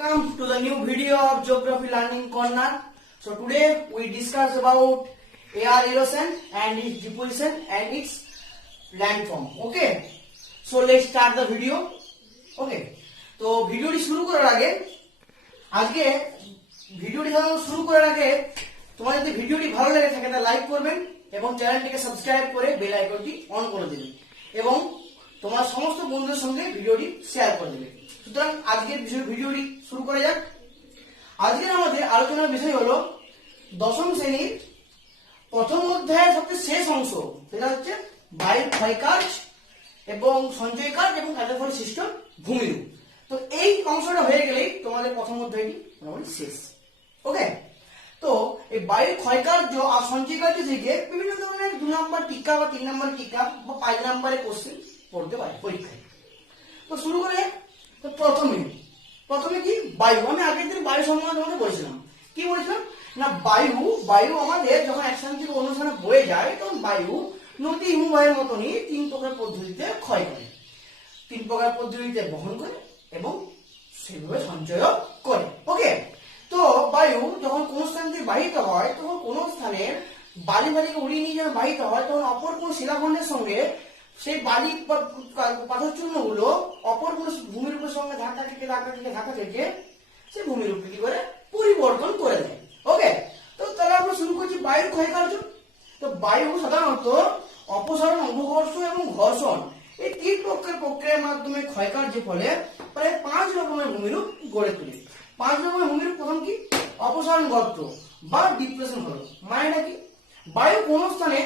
Welcome to the new video of Geography Learning Corner. So today we discuss about air erosion and its deposition and its landform. Okay. So let's start the video. Okay. তো ভিডিওটি শুরু করার আগে তোমার যদি ভিডিওটি ভালো লেগে থাকে তাহলে লাইক করবেন এবং চ্যানেলটিকে সাবস্ক্রাইব করে বেল আইকনটি অন করে দেবেন এবং তোমার সমস্ত বন্ধুদের সঙ্গে ভিডিওটি শেয়ার করে দেবে। সুতরাং আজকের ভিডিওটি শুরু করা যাক। আজকের আমাদের আলোচনার বিষয় হলো দশম শ্রেণীর প্রথম অধ্যায়ের সবচেয়ে শেষ অংশ, সেটা হচ্ছে বায়ুর ক্ষয়কার্য এবং সঞ্চয় কার্য এবং কাজের ফলে সৃষ্ট ভূমিরূপ। তো এই অংশটা হয়ে গেলেই তোমাদের প্রথম অধ্যায়টি মোটামুটি শেষ। ওকে, তো এই বায়ুর ক্ষয়কার্য আর সঞ্চয় কার্য থেকে বিভিন্ন ধরনের 2 নম্বর টিকা বা 3 নম্বর টিকা বা 5 নম্বরের কোশ্চেন পড়তে পারে পরীক্ষায়। তো শুরু করে তো প্রথমে কি বায়ু, আমি আগের দিন বায়ু সম্বন্ধে তোমাদের বলেছিলাম। কি বলেছিলাম না, বায়ু আমাদের যখন এক স্থান থেকে অন্য স্থানে বয়ে যায় তখন বায়ু নদী হিমবাহের মতনই 3 প্রকার পদ্ধতিতে ক্ষয় করে, 3 প্রকার পদ্ধতিতে বহন করে এবং সেভাবে সঞ্চয় করে। ওকে, তো বায়ু যখন কোন স্থান থেকে বাহিত হয় তখন কোন স্থানের বালিকে উড়িয়ে নিয়ে যখন বাহিত হয় তখন অপর কোন শিলাখণ্ডের সঙ্গে সেই বালি পাথর চূর্ণ গুলো অপর কোন ভূমিরূপের সঙ্গে ধাক্কা থেকে সেই ভূমিরূপকে কি করে পরিবর্তন করে দেয়। ওকে, তো তাহলে আমরা শুরু করছি বায়ুর ক্ষয়কার্য। তো বায়ু সাধারণত অপসারণ, অবঘর্ষ এবং ঘর্ষণ এই 3 প্রক্রিয়ার মাধ্যমে ক্ষয়কার্যের ফলে প্রায় 5 রকমের ভূমিরূপ গড়ে তোলে। 5 রকমের ভূমিরূপ প্রথম কি অপসারণ গর্ত বা ডিপ্রেশন হলো। মানেটা কি, বায়ু কোন স্থানে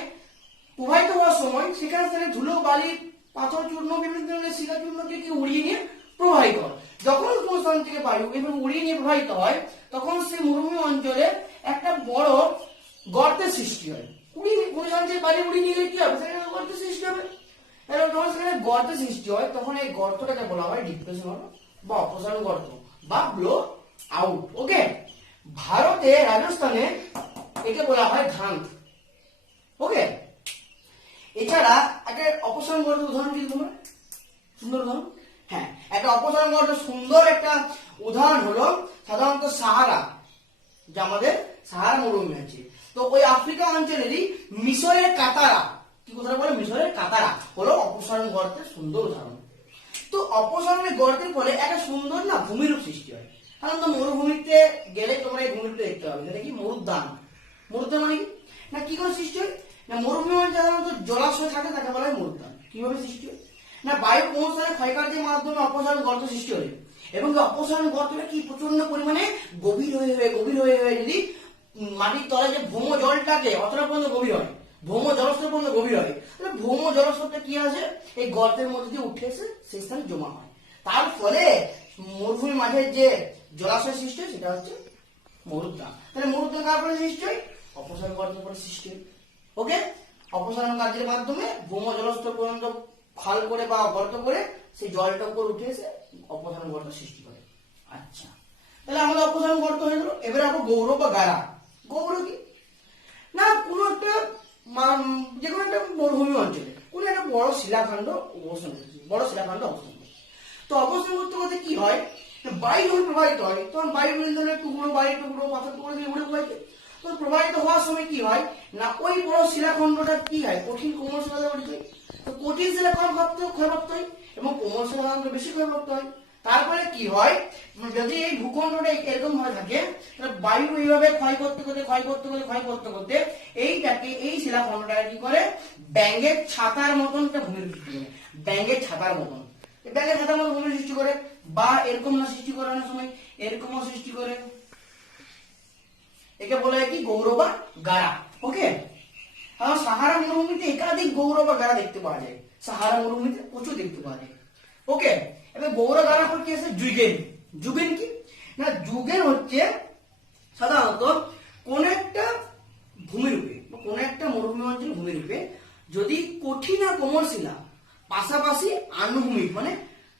প্রবাহিত হওয়ার সময় সেখানে স্থানে ধুলো, বালি, পাথর চূর্ণ, বিভিন্ন ধরনের শিলা চূর্ণকে কি উড়িয়ে নিয়ে প্রবাহিত হয়। যখন কোন স্থান থেকে বায়ু এভাবে উড়িয়ে নিয়ে প্রবাহিত হয় তখন সেই মরুভূমি অঞ্চলে একটা বড় গর্তের সৃষ্টি হয়। কোন স্থান থেকে বালি উড়িয়ে নিয়ে কি হবে, সেখানে গর্তের সৃষ্টি হবে। এবং যখন সেখানে গর্তের সৃষ্টি হয় তখন এই গর্তটাকে বলা হয় ডিপ্রেশন হলো বা অপসারণ গর্ত বা ব্লো আউট। ওকে, ভারতে রাজস্থানে একে বলা হয় ধান। ওকে, এছাড়া একটা অপসারণ গর্ত উদাহরণ কি তোমরা, সুন্দর উদাহরণ, হ্যাঁ একটা অপসারণ গর্ত সুন্দর একটা উদাহরণ হলো সাধারণত সাহারা, যা আমাদের সাহারা মরুভূমি আছে। তো ওই আফ্রিকা অঞ্চলেরই মিশরের কাতারা, কি কথা বলে মিশরের কাতারা হলো অপসারণ গর্তের সুন্দর উদাহরণ। তো অপসারণের গর্তের ফলে একটা সুন্দর না ভূমিরূপ সৃষ্টি হয়। কারণ তো মরুভূমিতে গেলে তোমরা এই ভূমিরূপটা দেখতে পাবে, যেটা কি মরুদ্যান। মরুদ্যান মানে কি না, কি করে সৃষ্টি হয় না, মরুভূমি অঞ্চলে সাধারণত জলাশয় থাকে, তাকে বলা হয় মরুদ্যান। কিভাবে সৃষ্টি হয় না, বায়ু কোন স্থানে ক্ষয়কার্যের মাধ্যমে অপসারণ গর্ত সৃষ্টি হয় এবং অপসারণ গর্তটা কি প্রচন্ড পরিমাণে গভীর হয়ে যদি মাটির তলায় যে ভৌম জলটাকে অতটা পর্যন্ত গভীর হয়, ভৌম জলস্তর পর্যন্ত গভীর হয়, তাহলে ভৌম জলস্তরটা কি আছে এই গর্তের মধ্যে দিয়ে উঠে এসে সেই স্থানে জমা হয়। তার ফলে মরুভূমির মাঝের যে জলাশয় সৃষ্টি হয় সেটা হচ্ছে মরুদ্যান। তাহলে মরুদ্যান কার ফলে সৃষ্টি হয়, অপসারণ গর্তের ফলে সৃষ্টি হয়। ওকে, অপসারণ কার্যের মাধ্যমে ভৌম জলস্তর পর্যন্ত খাল করে বা গর্ত করে সেই জলটা উপর উঠে এসে অপসারণ গর্ত সৃষ্টি করে। আচ্ছা, তাহলে আমাদের অপসারণ গর্ত হয়ে গেল। এবারে আমরা গৌর বা গারা। গৌর কি না, কোন একটা যে কোনো একটা মরুভূমি অঞ্চলে কোন একটা বড় শিলাখণ্ড অবস্থান করছে, তো অবস্থান করতে করতে কি হয়, বায়ু যখন প্রবাহিত হয় তখন বায়ু বিভিন্ন ধরনের টুকরো, বায়ুর টুকরো, পাথর টুকরো দিয়ে উড়ে প্রবাহিত। তো প্রবাহিত হওয়ার সময় কি হয় না, ওই বড় শিলাখণ্ডটা কি হয়, কঠিন কোমল শিলা গঠিত হয়। তো কঠিন শিলা ক্ষয়প্রাপ্ত হয় এবং কোমল শিলা বেশি ক্ষয়প্রাপ্ত হয়। তারপরে কি হয়, যদি এই ভূখণ্ডটা এরকম ভাবে থাকে তাহলে বায়ু এইভাবে ক্ষয় করতে এইটাকে এই শিলাখণ্ডটাকে কি করে ব্যাঙের ছাতার মতন একটা ভূমি সৃষ্টি করে, ব্যাঙের ছাতার মতন ভূমি সৃষ্টি করে, বা এরকম না সৃষ্টি করে, অনেক সময় এরকমও সৃষ্টি করে। একে বলা হয় কি গৌর বা গারা। ওকে, সাহারা মরুভূমিতে একাধিক গৌর বা গারা দেখতে পাওয়া যায়, সাহারা মরুভূমিতে প্রচুর দেখতে পাওয়া যায়। ওকে, এবার গৌর গারা কি আছে, যুগেন কি না, যুগেন হচ্ছে সাধারণত কোন একটা ভূমিরূপে বা কোন একটা মরুভূমি অঞ্চল ভূমিরূপে যদি কঠিন আর কোমল শিলা পাশাপাশি আনুভূমিক মানে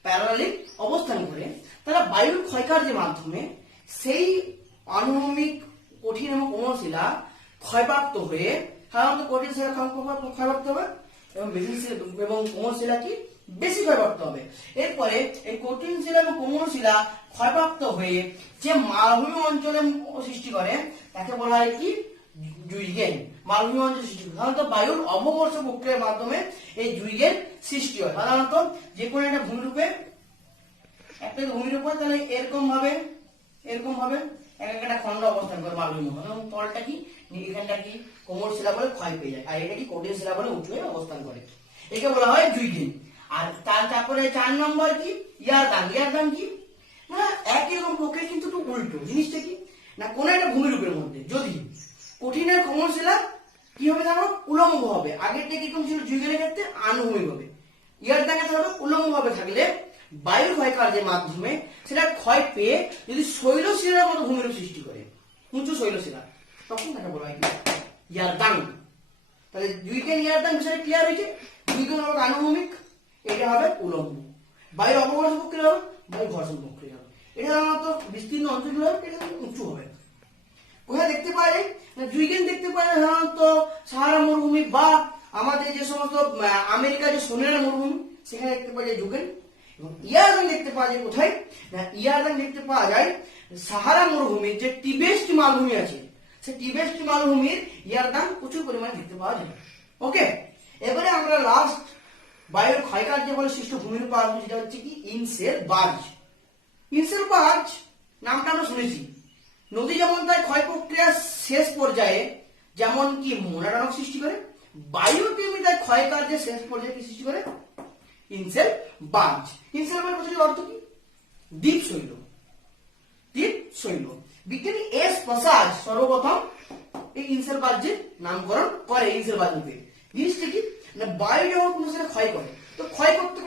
প্যারালালি অবস্থান করে, তারা বায়ুর ক্ষয়কার্যের মাধ্যমে সেই আনুভূমিক কঠিন এবং কোমল শিলা ক্ষয়প্রাপ্ত হয়ে সাধারণত কঠিন শিলা ক্ষয়প্রাপ্ত হবে এবং কোমল শিলা কি বেশি ক্ষয়প্রাপ্ত হবে। এরপরে এই কঠিন শিলা এবং কোমল শিলা ক্ষয়প্রাপ্ত হয়ে যে মালভূমি অঞ্চলে সৃষ্টি করে তাকে বলা হয় কি জুইগেন। মালভূমি অঞ্চল সৃষ্টি করে সাধারণত বায়ুর অববর্ষ প্রক্রিয়ার মাধ্যমে এই জুইগেন সৃষ্টি হয়। সাধারণত যে কোনো একটা ভূমিরূপে তাহলে এরকম ভাবে একটা খন্ড অবস্থান করে মালভূমি এবং তলটা কি এখানটা কি কোমল শিলা বলে ক্ষয় পেয়ে যায় আর এটা কি কঠিন শিলা বলে উঁচু হয়ে অবস্থান করে, একে বলা হয় জুইগেন। আর তারপরে 4 নম্বর কি ইয়ারদাং। ইয়ারদাং কি না একই রকম প্রক্রিয়া কিন্তু একটু উল্টো। জিনিসটা কি না কোন একটা ভূমিরূপের মধ্যে যদি কঠিন আর কোমল শিলা কি হবে থাকবে উলম্ব হবে, আগেরটা কি ছিল জুইগেনের ক্ষেত্রে আনুভূমিক হবে, ইয়ারদাং এ থাকবে উলম্ব ভাবে থাকলে বায়ু ক্ষয় কার্যের মাধ্যমে সেটা ক্ষয় পেয়ে যদি শৈলশিলার মতো ভূমিরূপ সৃষ্টি করে উঁচু শৈলশিলা তখন তাকে বলা হয় ইয়ারদাং। তাহলে জুইগেন ইয়ারদাং বিষয়টা ক্লিয়ার হয়েছে। জুইগেন হবে আনুভূমিক, এটা হবে উলম্ব। বায়ুর অপঘর্ষ প্রক্রিয়া হবে, বায়ু ঘর্ষণ প্রক্রিয়া হবে। এটা সাধারণত বিস্তীর্ণ অঞ্চলগুলো হবে, এটা উঁচু হবে। কোথায় দেখতে পাওয়া যায় না জুইগেন দেখতে পাওয়া যায় সাধারণত সাহারা মরুভূমি বা আমাদের যে সমস্ত আমেরিকার যে সোনেরা মরুভূমি সেখানে দেখতে পাওয়া যায় জুইগেন। এবং ইয়ারদাং দেখতে পাওয়া যায় কোথায় না ইয়ারদাং দেখতে পাওয়া যায় সাহারা মরুভূমির যে টিবেট মালভূমি আছে সেই টিবেট মালভূমির ইয়ারদাং প্রচুর পরিমাণে দেখতে পাওয়া যায়। ওকে, এবারে আমরা লাস্ট বায়ুর ক্ষয়কার্য বলে সৃষ্ট ভূমিরূপ আসবো, যেটা হচ্ছে কি ইনসেলবার্জ। ইনসেলবার্জ নামটা আমরা শুনেছি। নদী যেমন তার ক্ষয় প্রক্রিয়ার শেষ পর্যায়ে যেমন কি মোনাটানক সৃষ্টি করে, বায়ু তেমনি তার ক্ষয় কার্যের শেষ পর্যায়ে কি সৃষ্টি করে ইনসেলবার্জ। ইনসেলবার্জ অর্থ কি দ্বীপ শৈল। দ্বীপ শৈল বিজ্ঞানী এস প্রসাদ সর্বপ্রথম এই ইনসেলবার্জের নামকরণ করে। ইনসেলবার্জ রূপে জিনিসটা কি না বায়ু যখন কোনো শিলা ক্ষয় করে তো ক্ষয় করতে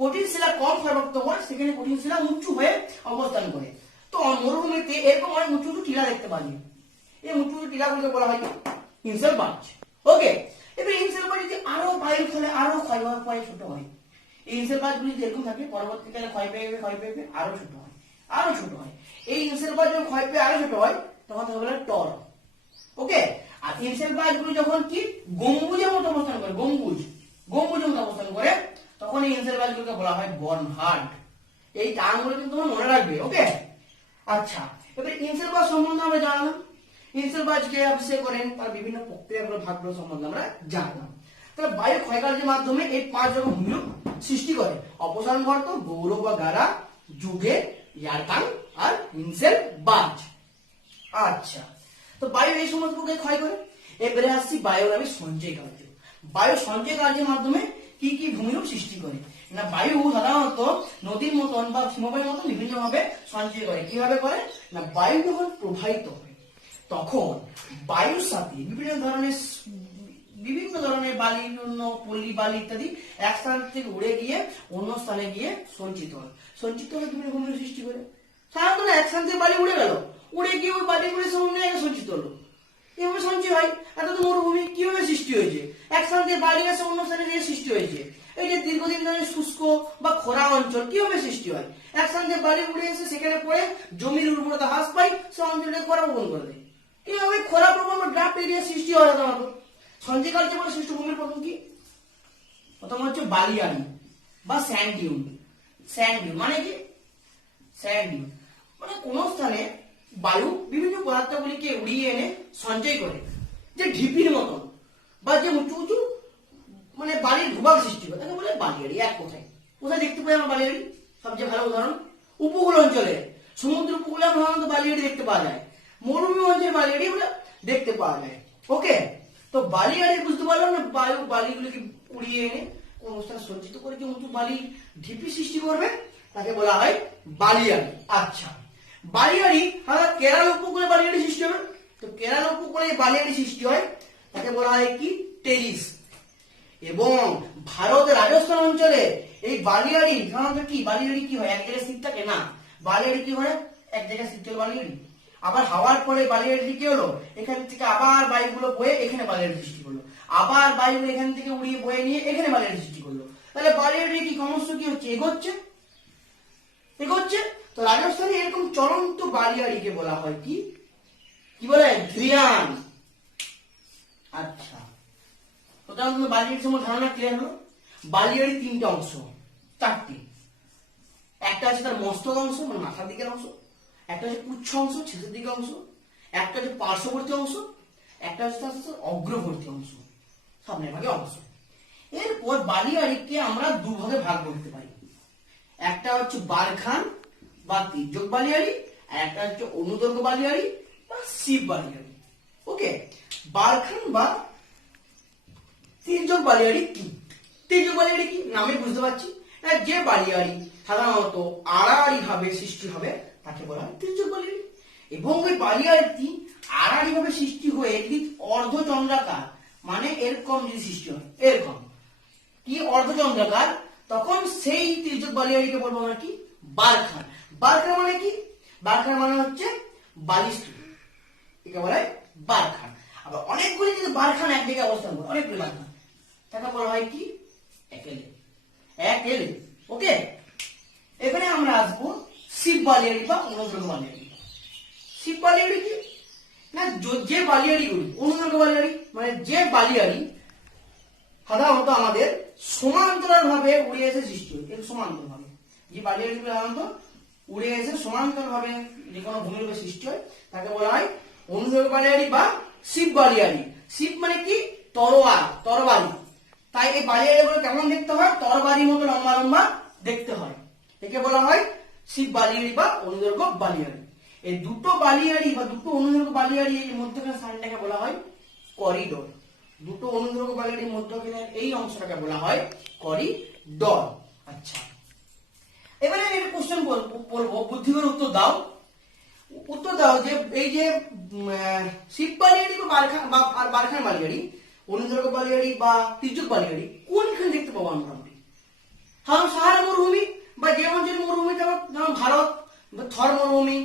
কঠিন শিলা কম ক্ষয়প্রাপ্ত হয়, সেখানে কঠিন শিলা উঁচু হয়ে অবস্থান করে। তো মরুভূমিতে এরকম অনেক উঁচু উঁচু টিলা দেখতে পাওয়া যায়, এই উঁচু উঁচু টিলাগুলোকে বলা হয় ইনসেলবার্জ। ওকে, এবার ইনসেলবার্জ যদি আরো বায়ুর ফলে আরো ক্ষয় ছোট হয়, এই ইনসেলবার্জ গুলি যেরকম থাকে পরবর্তীকালে ক্ষয় পেয়ে আরো ছোট হয়। এই ইনসেলবার্জ যখন ক্ষয় পেয়ে আরো ছোট হয় তখন তাকে বলে টর। ওকে, আর ইনসেলবার্জ গুলি যখন কি গম্বুজের মতো অবস্থান করে গম্বুজের মতো অবস্থান করে তখন এই ইনসেলবার্জ গুলোকে বলা হয় বর্নহার্ড। এই টার্মগুলো কিন্তু তোমরা মনে রাখবে। ওকে, আচ্ছা, এবার ইনসেলবার্জ সম্বন্ধে আমরা জানলাম, ইনসেলবার্জ কে আবিষ্কার করেন, তার বিভিন্ন প্রক্রিয়াগুলো ভাগগুলো সম্বন্ধে আমরা জানলাম। তাহলে বায়ু ক্ষয়কার্যের মাধ্যমে এই 5 রকম ভূমিরূপ সৃষ্টি করে: অপসারণ গর্ত, গৌর বা গারা, যুগে, ইয়ারদাং আর ইনসেলবার্জ। আচ্ছা, তো বায়ু এই সমস্ত প্রক্রিয়া ক্ষয় করে। এবারে আসছি বায়ুর আমি সঞ্চয় কার্য। বায়ু সঞ্চয় কার্যের মাধ্যমে কি কি ভূমিরূপ সৃষ্টি করে না বায়ু সাধারণত নদীর মতন বা হিমবাহের মতন বিভিন্ন ভাবে সঞ্চয় করে। কিভাবে করে না বায়ু যখন প্রবাহিত হয় তখন বায়ুর সাথে বিভিন্ন ধরনের বালি, পল্লী বালি ইত্যাদি এক স্থান থেকে উড়ে গিয়ে অন্য স্থানে গিয়ে সঞ্চিত হয় বিভিন্ন ভূমিরূপ সৃষ্টি করে। সাধারণত এক স্থান থেকে বালি উড়ে গেল, উড়ে গিয়ে ওই বালিগুলি অন্য জায়গায় সঞ্চিত হলো, এভাবে সঞ্চয় হয়। এত তো মরুভূমি কিভাবে সৃষ্টি হয়েছে? এক স্থান থেকে বালি এসে অন্য স্থানে গিয়ে সৃষ্টি হয়েছে। এই যে দীর্ঘদিন ধরে শুষ্ক বা খরা অঞ্চল কিভাবে সৃষ্টি হয়? এক স্থান থেকে বালি উড়ে এসে সেখানে পড়ে জমির উর্বরতা হ্রাস পায়, সে অঞ্চলটাকে খরা প্রবণ করে দেয়। এইভাবে খরা প্রবণ বা ড্রাফট এরিয়া সৃষ্টি হয় সাধারণত। সঞ্চয় কার্য বলে সৃষ্ট ভূমির প্রথম কি? প্রথম হচ্ছে বালিয়াড়ি বা স্যান্ড ডিউন। মানে কি? স্যান্ড ডিউন মানে কোন স্থানে বায়ু বিভিন্ন পদার্থগুলিকে উড়িয়ে এনে সঞ্চয় করে, যে ঢিপির মতন বা যে উঁচু উঁচু মানে বালির ভূভাগ সৃষ্টি করে, তাকে বলে বালিয়াড়ি। এক কোথায় দেখতে পাই আমরা বালিয়াড়ি? সবচেয়ে ভালো উদাহরণ উপকূল অঞ্চলে, সমুদ্র উপকূলে সাধারণত বালিয়াড়ি দেখতে পাওয়া যায়, মরুভূমি অঞ্চলে বালিয়াড়ি আমরা দেখতে পাওয়া যায়। ওকে, তো বালিয়াড়ি বুঝতে পারলাম না বায়ু বালিগুলিকে উড়িয়ে এনে কোন স্থানে সঞ্চিত করে যে উঁচু বালির ঢিপি সৃষ্টি করবে তাকে বলা হয় বালিয়াড়ি। আচ্ছা, বালিয়াড়ি কেরালা উপকূলে বালিয়াড়ি সৃষ্টি হবে। তো কেরালা উপকূলে বালিয়াড়ি সৃষ্টি হয় তাকে বলা হয় কি টেরিস। এবং ভারতের রাজস্থান অঞ্চলে এই বালিয়াড়ি সাধারণত কি বালিয়াড়ি কি হয় এক জায়গায় স্থির থাকে না, বালিয়াড়ি কি হয় এক জায়গায় স্থির থাকে বালিয়াড়ি। আবার হাওয়ার পরে বালিয়াড়ি কি হলো এখান থেকে আবার বায়ুগুলো বয়ে এখানে বালিয়াড়ি সৃষ্টি করলো, আবার বায়ুগুলো এখান থেকে উড়িয়ে বয়ে নিয়ে এখানে বালিয়াড়ি সৃষ্টি করলো। তাহলে বালিয়াড়ি কি ক্রমশ কি হচ্ছে এগোচ্ছে। তো রাজস্থানে এরকম চলন্ত বালিয়াড়িকে বলা হয় কি বলে ধ্রিয়ান। আচ্ছা, বালিয়াড়ির সময় ধারণা ক্লিয়ার হলো। বালিয়াড়ি তিনটা অংশ, চারটি। একটা আছে তার মস্তক অংশ মানে মাথার দিকের অংশ, একটা হচ্ছে পুচ্ছ অংশ ছেলের দিকের অংশ, একটা হচ্ছে পার্শ্ববর্তী অংশ, একটা হচ্ছে তার অগ্রবর্তী অংশ সামনের ভাগে অংশ। এরপর বালিয়াড়িকে আমরা দুভাগে ভাগ করতে পারি, একটা হচ্ছে বারখান বা তির্যক বালিয়াড়ি, আর একটা হচ্ছে অনুদৈর্ঘ্য বালিয়াড়ি বা শিব বালিয়াড়ি। ওকে, বারখান বা তির্যক বালিয়াড়ি কি? তির্যক বালিয়াড়ি কি নামে বুঝতে পারছি, যে বালিয়াড়ি সাধারণত আড়াআড়ি ভাবে সৃষ্টি হবে তাকে বলা হয় তির্যক বালিয়াড়ি। এবং ওই বালিয়াড়িটি আড়াআড়ি ভাবে সৃষ্টি হয়ে যদি অর্ধচন্দ্রাকার মানে এরকম যদি সৃষ্টি হয়, এরকম কি অর্ধচন্দ্রাকার, তখন সেই তির্যক বালিয়াড়িকে বলবো আমরা কি? বারখান। বারখান মানে কি? বারখান মানে হচ্ছে বালিস্তূপ, একে বলা হয় বারখান। আবার অনেকগুলি যদি বারখান এক জায়গায় অবস্থান করে, অনেকগুলি বারখান, তাকে বলা হয় কি? একেলে, একেলে। ওকে, এবারে আমরা আসবো শিব বালিয়াড়ি বা অনুদৈর্ঘ্য বালিয়াড়ি। শিব বালিয়াড়ি কি না, যে বালিয়াড়িগুলি অনুদৈর্ঘ্য বালিয়াড়ি মানে যে বালিয়াড়ি সাধারণত আমাদের সমান্তরাল ভাবে উড়ে এসে সৃষ্টি হয়, কিন্তু সমান্তরাল ভাবে যে বালিয়াড়িগুলো সাধারণত উড়ে এসে সমান্তরাল ভাবে যে কোনো ভূমিরূপে সৃষ্টি হয় তাকে বলা হয় অনুদৈর্ঘ্য বালিয়াড়ি বা শিব বালিয়াড়ি। শিব মানে কি? তরোয়াল, তরবারি। তাই এই বালিয়াড়িগুলো কেমন দেখতে হয়? তরবারির মতো লম্বা লম্বা দেখতে হয়, একে বলা হয় শিব বালিয়াড়ি বা অনুদৈর্ঘ্য বালিয়াড়ি। এই দুটো বালিয়াড়ি বা দুটো অনুদৈর্ঘ্য বালিয়াড়ি এর মধ্যখানে স্থানটাকে বলা হয় করিডোর। দুটো অনুদৈর্ঘ্য বালিয়াড়ির মধ্যখানে এই অংশটাকে বলা হয় করিডোর। আচ্ছা, এবারে এর কোশ্চেন বলবো, বুদ্ধি করে উত্তর দাও। উত্তর দাও যে এই যে শিব বালিয়াড়ি বা বারখান বালিয়াড়ি, অনুদৈর্ঘ্য বালিয়াড়ি বা তির্যক বালিয়াড়ি কোনখানে দেখতে পাবো আমরা? কারণ সাহারা মরুভূমি বা যে অঞ্চলের মরুভূমি, যেমন ভারত বা থর মরুভূমি,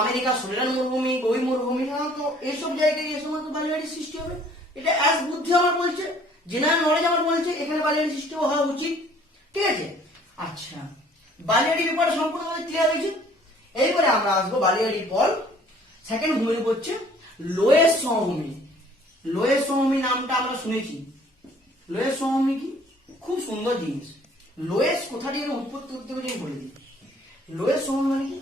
আমেরিকা সোলেনার মরুভূমি, গভী মরুভূমি, তো এইসব জায়গায় এই সমস্ত বালিয়াড়ির সৃষ্টি হবে। এটা অ্যাজ বুদ্ধি আমার বলছে, জেনারেল নলেজ আমার বলছে এখানে বালিয়াড়ি সৃষ্টি হওয়া উচিত। ঠিক আছে, আচ্ছা, বালিয়াড়ি ব্যাপারে সম্পূর্ণভাবে ক্লিয়ার হয়েছে। এইবারে আমরা আসবো বালিয়াড়ির পর সেকেন্ড ভূমিরূপ হচ্ছে লোয়েস সমভূমি। লোয়েস সমভূমি নামটা আমরা শুনেছি। লোয়েস সমভূমি কি? খুব সুন্দর জিনিস। লোয়েস কোথাটি এর উৎপত্তি করতে বলে বলে দিই। লোয়েস সমভূমি মানে কি?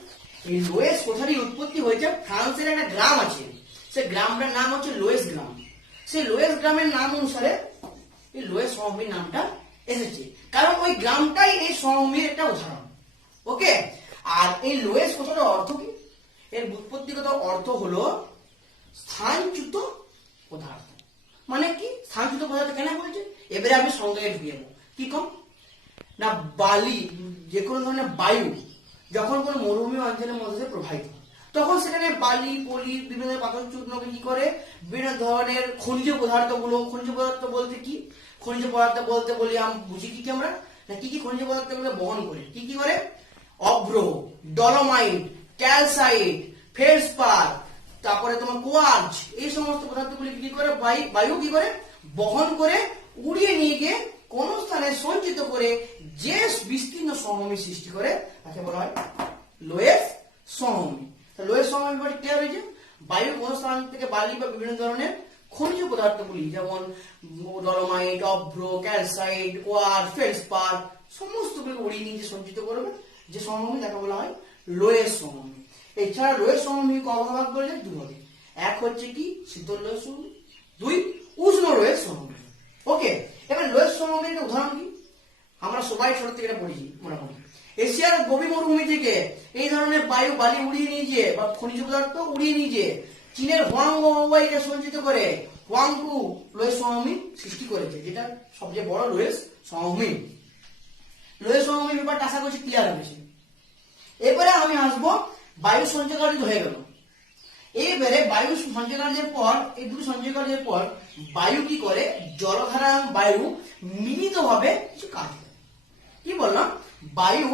এই লোয়েস কোথাটির উৎপত্তি হয়েছে ফ্রান্সের একটা গ্রাম আছে, সেই গ্রামটার নাম হচ্ছে লোয়েস গ্রাম। সেই লোয়েস গ্রামের নাম অনুসারে এই লোয়েস সমভূমির নামটা এসেছে, কারণ ওই গ্রামটাই এই সমভূমির একটা উদাহরণ। ওকে, আর এই লোয়েস কথাটার অর্থ কি? এর ব্যুৎপত্তিগত অর্থ হলো স্থানচ্যুত পদার্থ। মানে কি স্থানচ্যুত পদার্থ কেন বলছে? এবারে আমি সংজ্ঞায় ঢুকে যাবো। কি কম না, বালি যে কোনো ধরনের বায়ু যখন কোনো মরুভূমি অঞ্চলের মধ্যে প্রবাহিত হয়, তখন সেখানে বালি, পলি, বিভিন্ন পাথর চূর্ণকে কি করে বিভিন্ন ধরনের খনিজ পদার্থগুলো, খনিজ পদার্থ বলতে কি? খনিজ পদার্থ বলতে বলি বুঝি কি আমরা না, কি কি খনিজ পদার্থগুলো বহন করে? কি কি করে? অভ্র, ডলোমাইট, ক্যালসাইট, ফেলসপার, তারপরে তোমার কোয়ার্জ, এই সমস্ত পদার্থগুলি কি করে বায়ু কি করে বহন করে উড়িয়ে নিয়ে গিয়ে কোন স্থানে সঞ্চিত করে যে বিস্তীর্ণ সমভূমি সৃষ্টি করে তাকে বলা হয় লোয়েস সমভূমি। লোয়েস সমভূমি ব্যাপারে ক্লিয়ার হয়েছে। বায়ু কোন স্থান থেকে বালি বা বিভিন্ন ধরনের খনিজ পদার্থগুলি যেমন ডলোমাইট, অভ্র, ক্যালসাইট, কোয়ার্জ, ফেলসপার সমস্তগুলি উড়িয়ে নিয়ে সঞ্চিত করবে যে সমভূমি তাকে বলা হয় লোয়েস সমভূমি। এছাড়া লোয়েস সমভূমি কভাগ করলে দুভাবে, এক হচ্ছে কি শীতল লোয়েস সমভূমি, দুই উষ্ণ লোয়েস সমভূমি। ওকে, এবার লোয়েস সমভূমির উদাহরণ কি? আমরা সবাই ছোট থেকে এটা পড়েছি মোটামুটি। এশিয়ার গভীর মরুভূমি থেকে এই ধরনের বায়ু বালি উড়িয়ে নিয়ে যেয়ে বা খনিজ পদার্থ উড়িয়ে নিয়ে যেয়ে চীনের হোয়াংহো মরুভূমিকে সঞ্চিত করে হোয়াংহো লোয়েস সমভূমি সৃষ্টি করেছে, যেটা সবচেয়ে বড় লোয়েস সমভূমি। লোয়েস সমভূমির ব্যাপারটা আশা করছি ক্লিয়ার হয়েছে। এবারে আমি আসবো বায়ু সঞ্চয়কারী হয়ে গেল। এইবারে বায়ু সঞ্চয়কার্যের পর, এই দুটো সঞ্চয়কার্যের পর বায়ু কি করে? জলধারা বায়ু মিলিত ভাবে কিছু কাজ করে। কি বললাম? বায়ু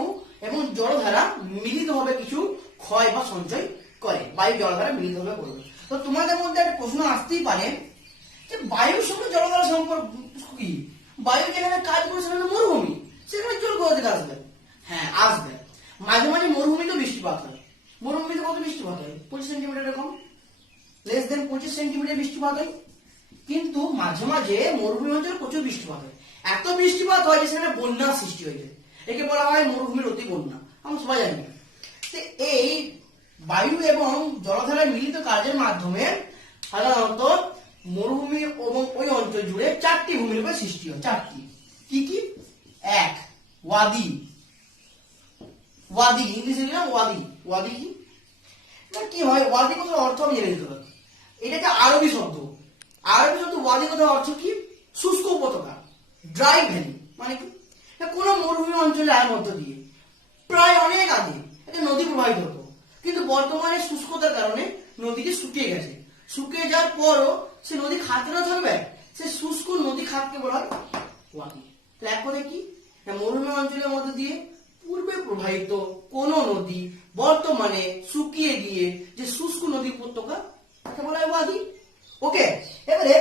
এবং জলধারা মিলিত ভাবে কিছু ক্ষয় বা সঞ্চয় করে। বায়ু জলধারা মিলিত ভাবে করবে। তো তোমাদের মধ্যে একটা প্রশ্ন আসতেই পারে যে বায়ুর সঙ্গে জলধারা সম্পর্ক কি? বায়ু যেখানে কাজ করে সেখানে মরুভূমি, সেখানে জল কোথা থেকে আসবে? হ্যাঁ, আসবে। মাঝে মাঝে মরুভূমিতে বৃষ্টিপাত হয়। মরুভূমিতে কত বৃষ্টিপাত হয়? 25 সেন্টিমিটার, এরকম লেস দেন 25 সেন্টিমিটার বৃষ্টিপাত হয়। কিন্তু মাঝে মাঝে মরুভূমি অঞ্চলে প্রচুর বৃষ্টিপাত হয়। এত বৃষ্টিপাত হয় যে সেখানে বন্যার সৃষ্টি হয়েছে, একে বলা হয় মরুভূমির অতি বন্যা, আমরা সবাই জানি। এই বায়ু এবং জলধারার মিলিত কাজের মাধ্যমে সাধারণত মরুভূমি এবং ওই অঞ্চল জুড়ে 4টি ভূমিরূপের সৃষ্টি হয়। 4টি কি কি? 1 ওয়াদি, ওয়াদি ইংলিশে দিলাম ওয়াদি। ওয়াদি কি? কি হয় ওয়াদি কথার অর্থ আমি জেনে দিতে পারি। এটা একটা আরবি শব্দ। আরবি শব্দ ওয়াদি কথার অর্থ কি? শুষ্ক উপত্যকা, ড্রাই ভ্যালি। মানে কি? কোন মরুভূমি অঞ্চলের মধ্য দিয়ে প্রায় অনেক আগে একটা নদী প্রবাহিত হতো, কিন্তু বর্তমানে শুষ্কতার কারণে নদীটি শুকিয়ে গেছে। শুকিয়ে যাওয়ার পরও সে নদী খাতটা থাকবে, সে শুষ্ক নদী খাতকে বলা হয় ওয়াদি। তাহলে এক কথা কি? মরুভূমি অঞ্চলের মধ্যে দিয়ে পূর্বে প্রবাহিত কোন নদী বর্তমানে শুকিয়ে গিয়ে যে শুষ্ক নদী উপত্যকা তাকে বলা হয় ওয়াদি। ওকে, এবারে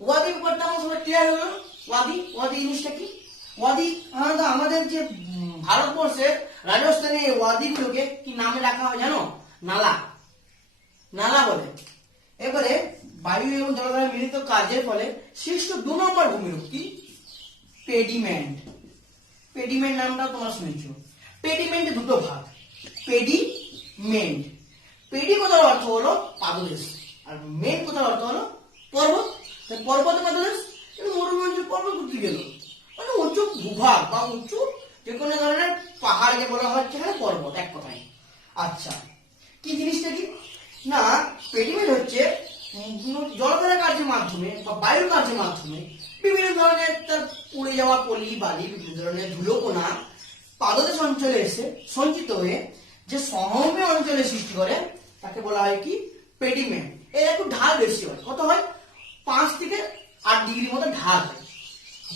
ওয়াদি ব্যাপারটা আমার সবাই ক্লিয়ার হলো। ওয়াদি, ওয়াদি জিনিসটা কি? ওয়াদি আমাদের যে ভারতবর্ষের রাজস্থানে ওয়াদিগুলোকে কি নামে রাখা হয় জানো? নালা, নালা বলে। এবারে বায়ু এবং জলধারা মিলিত কাজের ফলে সৃষ্ট 2 নম্বর ভূমিরূপ কি? পেডিমেন্ট। পেডিমেন্ট নামটা তোমরা শুনেছো। পেডিমেন্টে 2টো ভাগ, পেডিমেন্ট। পেডি কথার অর্থ হলো পাদদেশ, আর মেন্ট কথার অর্থ হলো পর্বত। পর্বত পাদদেশ, মরুভূমি অঞ্চল পর্বত উঠতে গেল, মানে উঁচু ভূভাগ বা উঁচু যে কোনো ধরনের পাহাড়কে বলা হচ্ছে এখানে পর্বত, এক কথায়। আচ্ছা, কি জিনিসটা কি না? পেডিমেন্ট হচ্ছে জলধারা কার্যের মাধ্যমে বা বায়ু কার্যের মাধ্যমে বিভিন্ন ধরনের তার পুড়ে যাওয়া পলি বালি, বিভিন্ন ধরনের ধুলোকণা পাদদেশ অঞ্চলে এসে সঞ্চিত হয়ে যে সমভূমি অঞ্চলে সৃষ্টি করে তাকে বলা হয় কি? পেডিমেন্ট। এর একটু ঢাল বেশি হয়। কত হয়? 5 থেকে 8 ডিগ্রি মতো ঢাল হয়।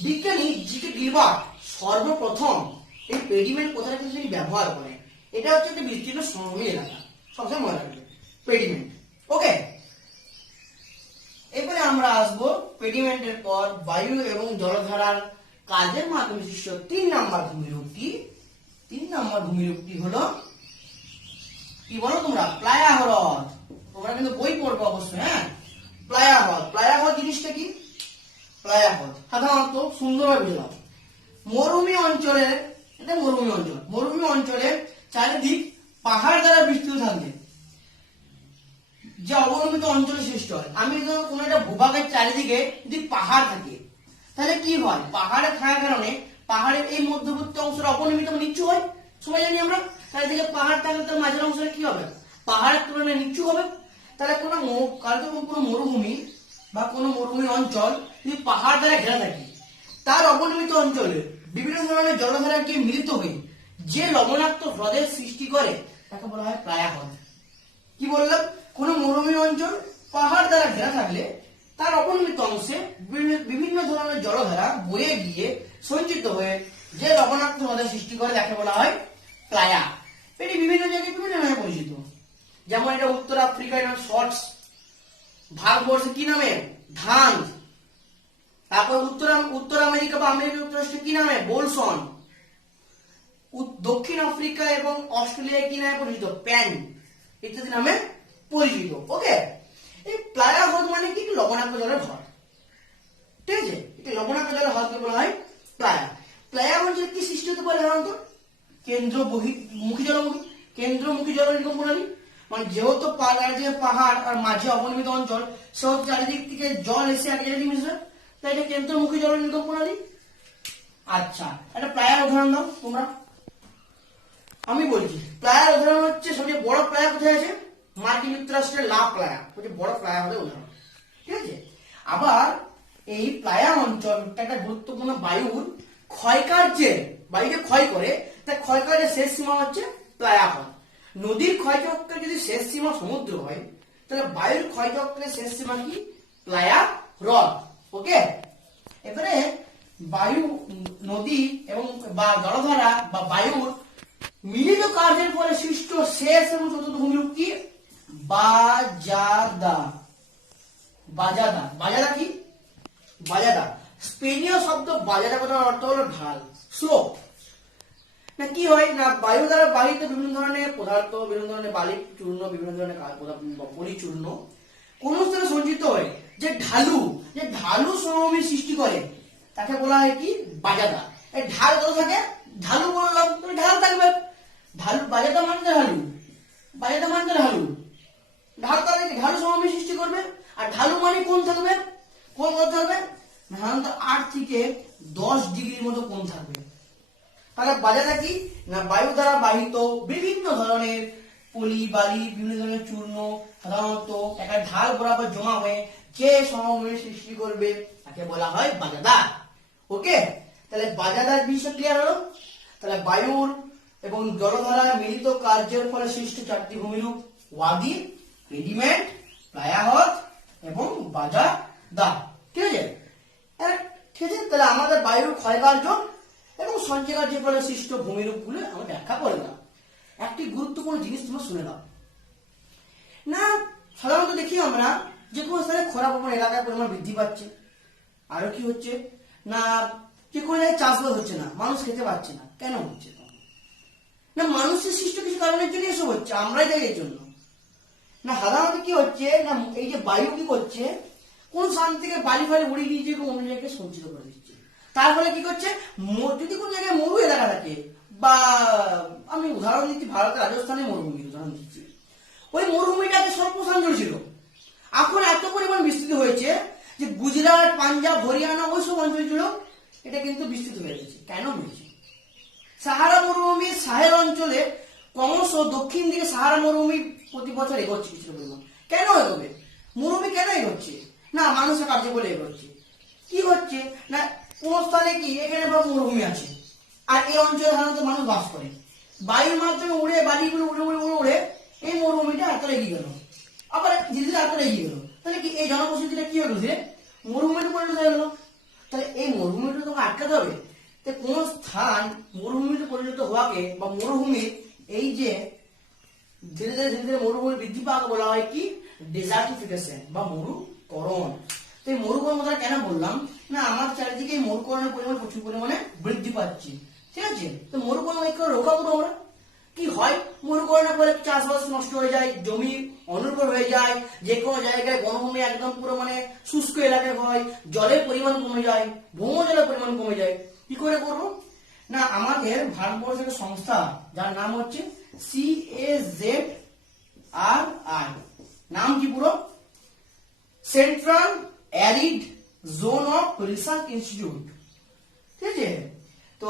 বিজ্ঞানী জি.কে. গিলবার্ট সর্বপ্রথম এই পেডিমেন্ট কথাটা কিন্তু তিনি ব্যবহার করেন। এটা হচ্ছে একটা বিস্তীর্ণ সমভূমি এলাকা, সবসময় মনে রাখবে পেডিমেন্ট। ওকে, এরপরে আমরা আসবো পেডিমেন্টের পর বায়ু এবং জলধারার কাজের মাধ্যমে সৃষ্ট 3 নম্বর ভূমিরূপটি। 3 নম্বর ভূমিরূপটি হলো কি বলো তোমরা? প্লায়া হ্রদ। তোমরা কিন্তু বই পড়বে অবশ্যই। হ্যাঁ, প্লায়া হ্রদ। প্লায়া হ্রদ জিনিসটা কি? প্লায়া হ্রদ সাধারণত সুন্দরভাবে বুঝলাম মরুভূমি অঞ্চলে, এটা মরুভূমি অঞ্চল, মরুভূমি অঞ্চলে চারিদিক পাহাড় দ্বারা বিস্তৃত থাকে যে অবনমিত অঞ্চলে সৃষ্টি হয়। আমি যদি কোনো একটা ভূভাগের চারিদিকে যদি পাহাড় থাকে তাহলে কি হয়? পাহাড়ে থাকার কারণে পাহাড়ের এই মধ্যবর্তী অংশটা অবনমিত নিচু হয়, সবাই জানি আমরা। তাহলে থেকে পাহাড় থাকলে তার মাঝের অংশটা কি হবে? পাহাড়ের তুলনায় নিচু হবে। তাহলে কোনো মরুভূমি বা কোনো মরুভূমি অঞ্চল যদি পাহাড় দ্বারা ঘেরা থাকে, তার অবনমিত অঞ্চলে বিভিন্ন ধরনের জলধারাকে মিলিত হয়ে যে লবণাক্ত হ্রদের সৃষ্টি করে তাকে বলা হয় প্লায়া হ্রদ। কি বললাম? কোন মরুভূমি অঞ্চল পাহাড় দ্বারা ঘেরা থাকলে তার অবনমিত অংশে বিভিন্ন ধরনের জলধারা বয়ে গিয়ে সঞ্চিত হয়ে যে লবণাক্ত হ্রদের সৃষ্টি করে তাকে বলা হয় প্লায়া। এটি বিভিন্ন জায়গায় বিভিন্ন নামে পরিচিত। যেমন এটা উত্তর আফ্রিকায় শর্টস, ভারতবর্ষে কি নামে? ধান। তারপর উত্তর আমেরিকা বা আমেরিকা যুক্তরাষ্ট্রে কি নামে? বোলসন। দক্ষিণ আফ্রিকা এবং অস্ট্রেলিয়ায় কি নামে পরিচিত? প্যান ইত্যাদি নামে পরিচিত। ওকে, এই প্লায়া হ্রদ মানে কি? লবণাক্ত জলের হ্রদ। ঠিক আছে, এটা লবণাক্ত জলের হ্রদকে বলা হয় প্লায়া। প্লায়া অঞ্চলে কি সৃষ্টি হতে পারে সাধারণত? কেন্দ্রমুখী জলমুখী, কেন্দ্রমুখী জল নির্গম প্রণালী। মানে যেহেতু পাহাড় আর মাঝে অবনমিত অঞ্চল, সেহেতু চারিদিক থেকে জল এসে এক জায়গায় মিশবে, তাই এটা কেন্দ্রমুখী জল নির্গম প্রণালী। আচ্ছা, একটা প্লায়ার উদাহরণ দাও তোমরা। আমি বলছি প্লায়ার উদাহরণ হচ্ছে, সবচেয়ে বড় প্লায়া কোথায় আছে? মার্কিন যুক্তরাষ্ট্রের লা প্লায়া হচ্ছে বড় প্লায়া হলে উদাহরণ। ঠিক আছে, আবার এই প্লায়া অঞ্চল একটা গুরুত্বপূর্ণ বায়ুর ক্ষয়কার্যের, বায়ুকে ক্ষয় করে, তাই ক্ষয়কার্যের শেষ সীমা হচ্ছে প্লায়া হ্রদ। নদীর ক্ষয়চক্রের যদি শেষ সীমা সমুদ্র হয়, তাহলে বায়ুর ক্ষয়চক্রের শেষ সীমা কি? প্লায়া হ্রদ। ওকে, এবারে বায়ু, নদী এবং বা জলধারা বা বায়ুর মিলিত কার্যের ফলে সৃষ্ট শেষ এবং চতুর্থ ভূমিরূপ কি? বাজাদা। বাজাদা, বাজাদা কি? বাজাদা স্পেনীয় শব্দ। বাজাদা কথার অর্থ হলো ঢাল, স্লোপ। না কি হয় না, বায়ু দ্বারা বাহিত বিভিন্ন ধরনের পদার্থ, বিভিন্ন ধরনের বালি চূর্ণ, বিভিন্ন ধরনের পলিচূর্ণ কোন স্থানে সঞ্চিত হয় যে ঢালু সমভূমি সৃষ্টি করে, তাকে বলা হয় কি বাজাদা। এই ঢাল কত থাকে, ঢালু বললাম, তুমি ঢাল থাকবে, ঢালু বাজাদা মানে ঢালু, বাজাদা মানে ঢালু, ঢাল তাহলে কি ঢালু সমাবেশ সৃষ্টি করবে। আর ঢালু মানে কোন থাকবে, কোন কত থাকবে, সাধারণত 8 থেকে 10 ডিগ্রির মতো কোন থাকবে। তাহলে বাজাদা কি না বায়ু দ্বারা বাহিত বিভিন্ন ধরনের পলি বালি বিভিন্ন ধরনের চূর্ণ সাধারণত একটা ঢাল বরাবর জমা হয়ে যে সমভূমি সৃষ্টি করবে তাকে বলা হয় বাজাদা। ওকে, তাহলে বাজাদার বিষয় ক্লিয়ার হলো। তাহলে বায়ুর এবং জলধারার মিলিত কার্যের ফলে সৃষ্ট 4টি ভূমিরূপ ওয়াদি, রেডিমেড, প্লায়াহত এবং বাজাদা। ঠিক আছে, ঠিক আছে। তাহলে আমাদের বায়ুর ক্ষয়কার্য এবং সঞ্চয় কার্যের ফলে সৃষ্ট ভূমিরূপগুলো আমরা ব্যাখ্যা করে দাও। একটি গুরুত্বপূর্ণ জিনিস তোমরা শুনে দাও না, সাধারণত দেখি আমরা যে কোনো স্থানে খরা প্রবণ এলাকায় পরিমাণ বৃদ্ধি পাচ্ছে, আরো কি হচ্ছে না যে কোনো জায়গায় চাষবাস হচ্ছে না, মানুষ খেতে পাচ্ছে না। কেন হচ্ছে না, মানুষের সৃষ্ট কিছু কারণের জন্য এসব হচ্ছে, আমরাই যাই এর জন্য না। সাধারণত কি হচ্ছে না, এই যে বায়ু কি করছে, কোন স্থান থেকে বালি ফালি উড়িয়ে দিয়ে অন্য জায়গায় সঞ্চিত করে দিচ্ছে। তার ফলে কি করছে, যদি কোন জায়গায় মরু এলাকা থাকে, বা আমি উদাহরণ দিচ্ছি ভারতের রাজস্থানের মরুভূমি উদাহরণ দিচ্ছি, ওই মরুভূমিটাকে স্বল্প স্থান ছিল, এখন এত পরিমাণ বিস্তৃত হয়েছে যে গুজরাট, পাঞ্জাব, হরিয়ানা ওইসব অঞ্চল ছিল, এটা কিন্তু বিস্তৃত হয়ে গেছে। কেন হয়েছে, সাহারা মরুভূমি সাহেল অঞ্চলে ক্রমশ দক্ষিণ দিকে সাহারা মরুভূমি প্রতি বছর এগোচ্ছে কিছু পরিমাণ। কেন এগোবে, মরুভূমি কেন এগোচ্ছে না, মানুষের কার্য বলে এগোচ্ছে। কি হচ্ছে না, কোন স্থানে কি এখানে মরুভূমি আছে আর এই অঞ্চলে সাধারণত মানুষ বাস করে, বায়ুর মাধ্যমে উড়ে বালিগুলো উড়ে উড়ে উড়ে উড়ে এই মরুভূমিটা এতটা এগিয়ে গেল, আবার ধীরে ধীরে এতটা এগিয়ে গেল। তাহলে কি এই জনবসতিটা কি হলো, যে মরুভূমিতে পরিণত হয়ে গেল। তাহলে এই মরুভূমিটা তোমাকে আটকাতে হবে। কোন স্থান মরুভূমিতে পরিণত হওয়াকে বা মরুভূমির এই যে ধীরে ধীরে ধীরে ধীরে মরুভূমি বৃদ্ধি পাওয়াকে বলা হয় কি ডেজার্টিফিকেশন বা মরুকরণ। তো এই মরুকরণ কথা কেন বললাম না, আমার চারিদিকে মরুকরণের পরিমাণ প্রচুর পরিমাণে বৃদ্ধি পাচ্ছে। ঠিক আছে, তো মরুকরণ রোখা করবো আমরা। কি হয়, মরুকরণের ফলে চাষবাস নষ্ট হয়ে যায়, জমি অনুর্বর হয়ে যায়, যে কোনো জায়গায় বনভূমি একদম পুরো মানে শুষ্ক এলাকায় হয়, জলের পরিমাণ কমে যায়, ভৌমজলের পরিমাণ কমে যায়। কি করে করবো না, আমাদের ভারতবর্ষের সংস্থা যার নাম হচ্ছে CAZRI, নাম কি পুরো, central arid zone of research institute. ঠিক আছে, তো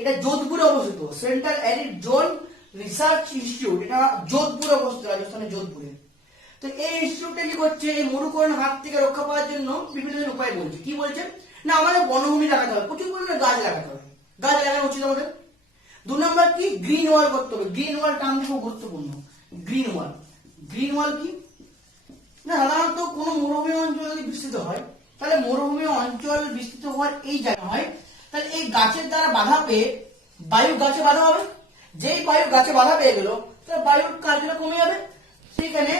এটা যোধপুরে অবস্থিত, central arid zone research institute, এটা যোধপুরে অবস্থিত, রাজস্থানের যোধপুরে। তো এই ইনস্টিটিউটটা কি করছে, এই মরুকরণের হাত থেকে রক্ষা পাওয়ার জন্য বিভিন্ন উপায় বলছে। কি বলছে না, আমাদের বনভূমি লাগাতে হবে, প্রচুর পরিমাণে গাছ লাগাতে হবে, গাছ লাগানো উচিত আমাদের। 2 নম্বর কি, গ্রিন ওয়াল করতে হবে। গ্রিন ওয়াল টার্ম খুব গুরুত্বপূর্ণ। গ্রিন ওয়াল, গ্রিন ওয়াল কি না, সাধারণত কোনো মরুভূমি অঞ্চল যদি বিস্তৃত হয়, তাহলে মরুভূমি অঞ্চল বিস্তৃত হওয়ার এই জায়গা হয়, তাহলে এই গাছের দ্বারা বাধা পেয়ে বায়ু গাছে বাধা হবে, যেই বায়ু গাছে বাধা পেয়ে গেল তাহলে বায়ুর কার্যটা কমে যাবে। সেখানে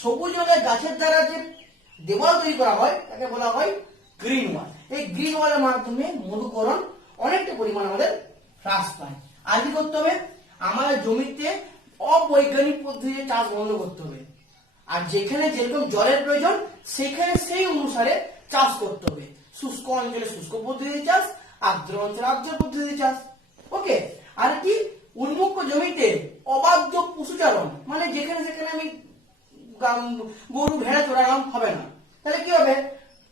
সবুজ রঙের গাছের দ্বারা যে দেওয়াল তৈরি করা হয় তাকে বলা হয় গ্রিন ওয়াল। এই গ্রিন ওয়ালের মাধ্যমে মরুকরণ অনেকটা পরিমাণ আমাদের হ্রাস পায়। আর কি করতে হবে, আমাদের জমিতে অবৈজ্ঞানিক পদ্ধতিতে চাষ বন্ধ করতে হবে, আর যেখানে যেরকম জলের প্রয়োজন সেখানে সেই অনুসারে চাষ করতে হবে। শুষ্ক অঞ্চলে শুষ্ক পদ্ধতিতে চাষ, আর্দ্র অঞ্চলে আর্দ্র পদ্ধতিতে চাষ। ওকে, আর কি উন্মুক্ত জমিতে অবাধ্য পশুচারণ, মানে যেখানে সেখানে আমি গরু ভেড়া চড়ালাম হবে না। তাহলে কি হবে,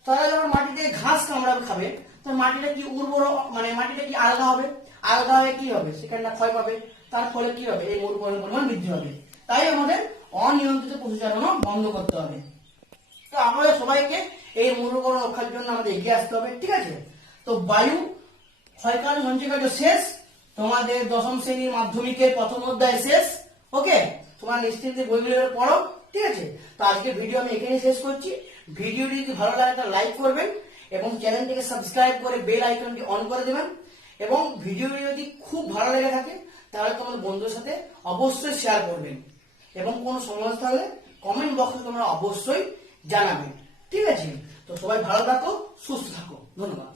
তারা যখন মাটিতে ঘাস কামড়াবে খাবে, তো মাটিটা কি উর্বর, মানে মাটিটা কি আলগা হবে, আলগা হয়ে কি হবে, সেখানটা ক্ষয় পাবে, তার ফলে কি হবে, এই মরুকরণের পরিমাণ বৃদ্ধি হবে। তাই আমাদের অনিয়ন্ত্রিত পশুচারণও বন্ধ করতে হবে। তো আমাদের সবাইকে এই মরুকরণ রক্ষার জন্য আমাদের এগিয়ে আসতে হবে। ঠিক আছে, তো বায়ু ক্ষয়কার্য সঞ্চয় কার্য শেষ, তোমাদের 10ম শ্রেণীর মাধ্যমিকের প্রথম অধ্যায় শেষ। ওকে, তোমরা নিশ্চিন্তে বইগুলো পড়ো। ঠিক আছে, তো আজকে ভিডিও আমি এখানে শেষ করছি। ভিডিওটি যদি ভালো লাগে তাহলে লাইক করবেন এবং চ্যানেলটিকে সাবস্ক্রাইব করে বেল আইকনটি অন করে দেবেন, এবং ভিডিওটি যদি খুব ভালো লেগে থাকে তাহলে তোমার বন্ধুদের সাথে অবশ্যই শেয়ার করবেন, এবং কোনো সমস্যা হলে কমেন্ট বক্সে তোমরা অবশ্যই জানাবেন। ঠিক আছে, তো সবাই ভালো থাকো, সুস্থ থাকো, ধন্যবাদ।